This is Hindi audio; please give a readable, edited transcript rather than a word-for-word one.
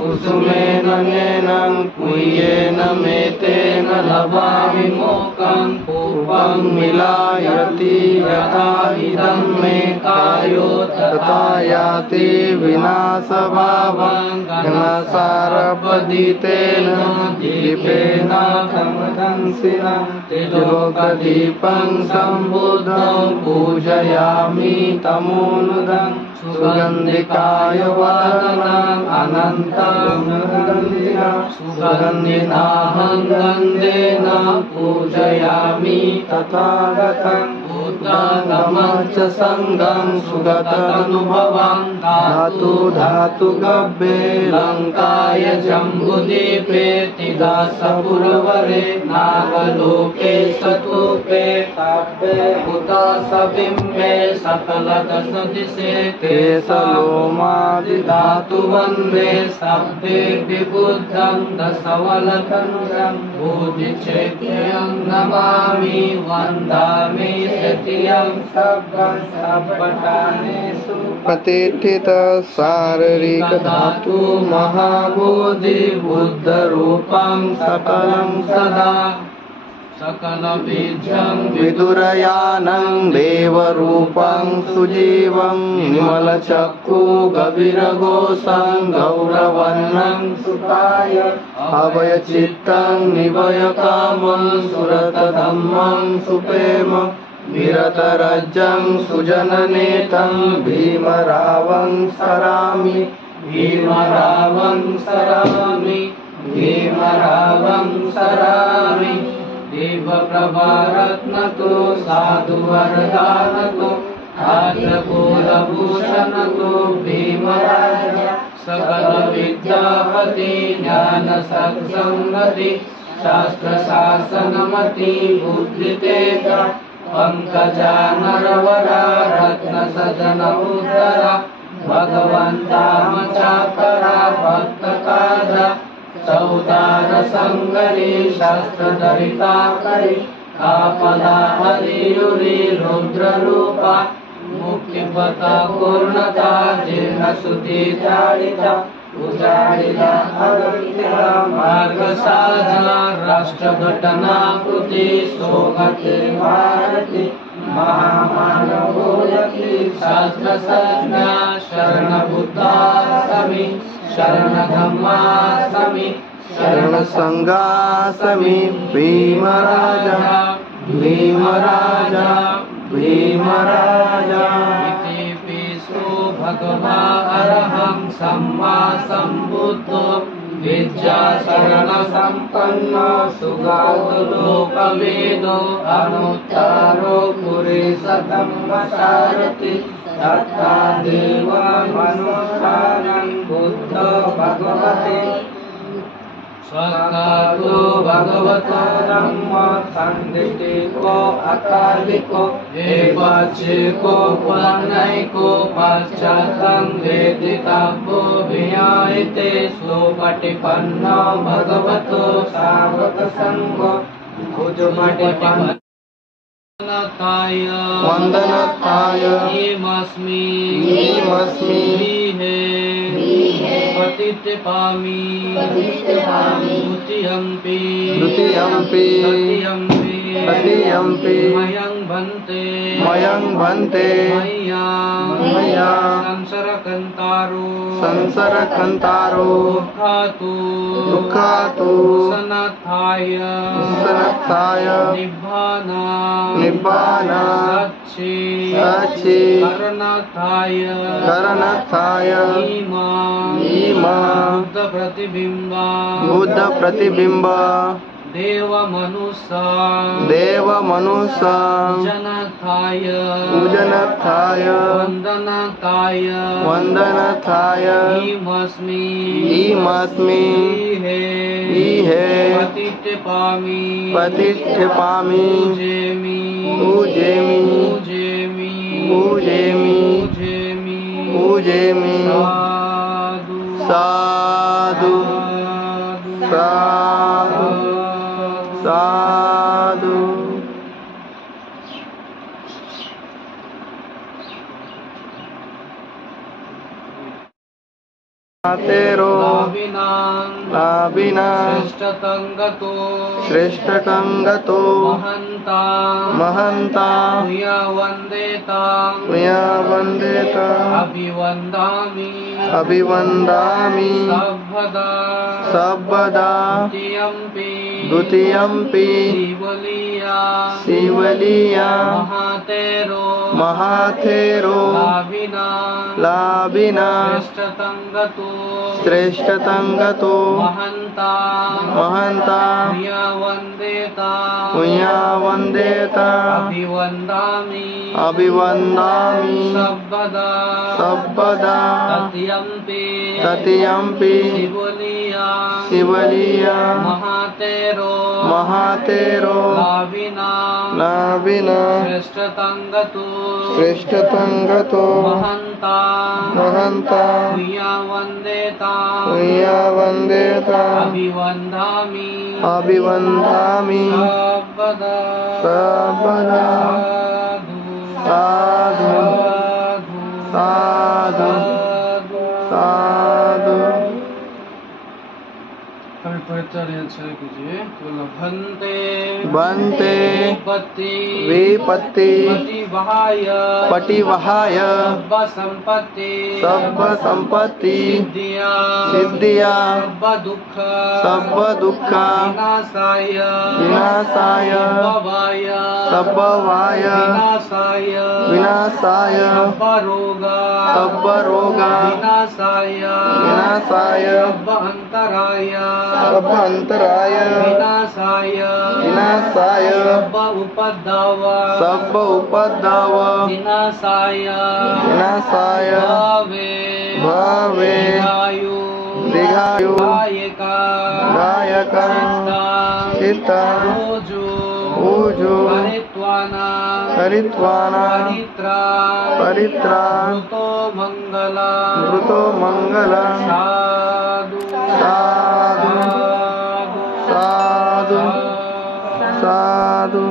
कुसुमेन नयनं कुय्येन मेतेन लभामि मोक्षं पूर्वं मिलायति यथा इदं मे कायो तथा याति विनाशभावं घनसारपदितेन दीपेन कमदंसिना त्रिलोकदीपं सम्बुद्धं पूजयामि तमोनुदं सुगन्धिकाय वदनम् अनन्तं सुगन्धिनाहं गन्धेन पूजयामि तथागतं बुद्धं सङ्गं सुगतानुभवं धातु धातु गव्ये लङ्काय जम्बुद्वीपे तिदासपुरवरे नागलोके सतूपे तापे हुतासबिम्बे सकलदशदिशे केशलोमादिधातु वन्दे सब्बे विबुद्धं दशवलधनुजं बोधिचैत्यं नमामि वन्दामि सत्यं सब्बं सब्बटानेषु प्रतिष्ठित शारीरिक धातु महाबोधि बुद्धरूपं सकलं सदा सकलबीजं विदुरयानं देवरूपं सुजीवं निर्मलचक्षु गभीरघोषं गौरवर्णं सुताय अभयचित्तं निभयकामं सुरतधम्मं सुप्रेम विरतरज्जं सुजननेतं भीमरावं सरामि भीमरावं सरामि भीमरावं सरामि देवप्रभारत्नतो साधुवरदानतो आद्रगोलभूषणतो भीमराज सकलविद्यापति ज्ञानसत्संगति शास्त्रशासनमति बुद्धितेज पंकजानरवरा रत्नसदनमुद्धरा भगवन्तामचाकरा भक्तकाजा चौदार संगरी शास्त्रधरिता करी कापदा हरियुरी रुद्ररूपा मुक्तिपथा पूर्णता जीर्णसुति जाडिता उजाडिता अगतिता मार्गसाधना राष्ट्रघटनाकृति सोगति भारती महामानवोयति शास्त्रसज्ञा शरणबुद्धासमि शरणधम्मासमि शरणसंगासमि भीमराजा भीमराजा भीमराजा इति पिषु भगवा अरहं सम्मा सम्बुद्धो विद्या शरणसम्पन्नो सुगातुलोकवेदो अनुत्तरो पुरीशधम्मसारथि तथा देवमनुष्ठानं बुद्धो भगवते स्वकातो भगवतो धम्म संदिष्टिको अकालिको एवचिको पुनैको पश्चातं वेदितव्यो विहायते सुपटिपन्नो भगवतो सावकसङ्गो भुजपटिपन्नो वन्दनताय इमस्मि पतितपामि द्वितीयम्पि मयं भन्ते मय्या संसरकन्तारो दुःखातु सनत्थाय निब्बाना सच्चि करनत्थाय इमा बुद्ध प्रतिबिंब देवमनुष्य पूजनत्थाय वन्दनत्थाय इमस्मि इहे पतिष्ठपामि पूजेमि साधु तेरो लाभिना श्रेष्ठतंगतो महंता तुया वंदेता अभिवंदामि सर्वदा द्वितीयम्पि शिवलीया महातेरो लाभिना श्रेष्ठतंगतो महंता पुण्या वंदेता अभिवंदामि सर्वदा तत्यम्पि शिवलीया महातेरो लाभिना श्रेष्ठतंगतो महंता पुण्या वंदेता अभिवंदामि सर्वदा साधु साधु साधु। बन्ते विपत्ति पटिवहाय सब संपत्ति सिद्धिया सब दुख विनाशाय सबवाय विनाशाय सब रोगा विनाशाय सब अंतराय विनाशाय सब उपद्रव विनाशाय भवे दीर्घायु गायक चित्ता ऊजु हरित्वाना परित्राण मृतो मंगला साधु साधु साधु।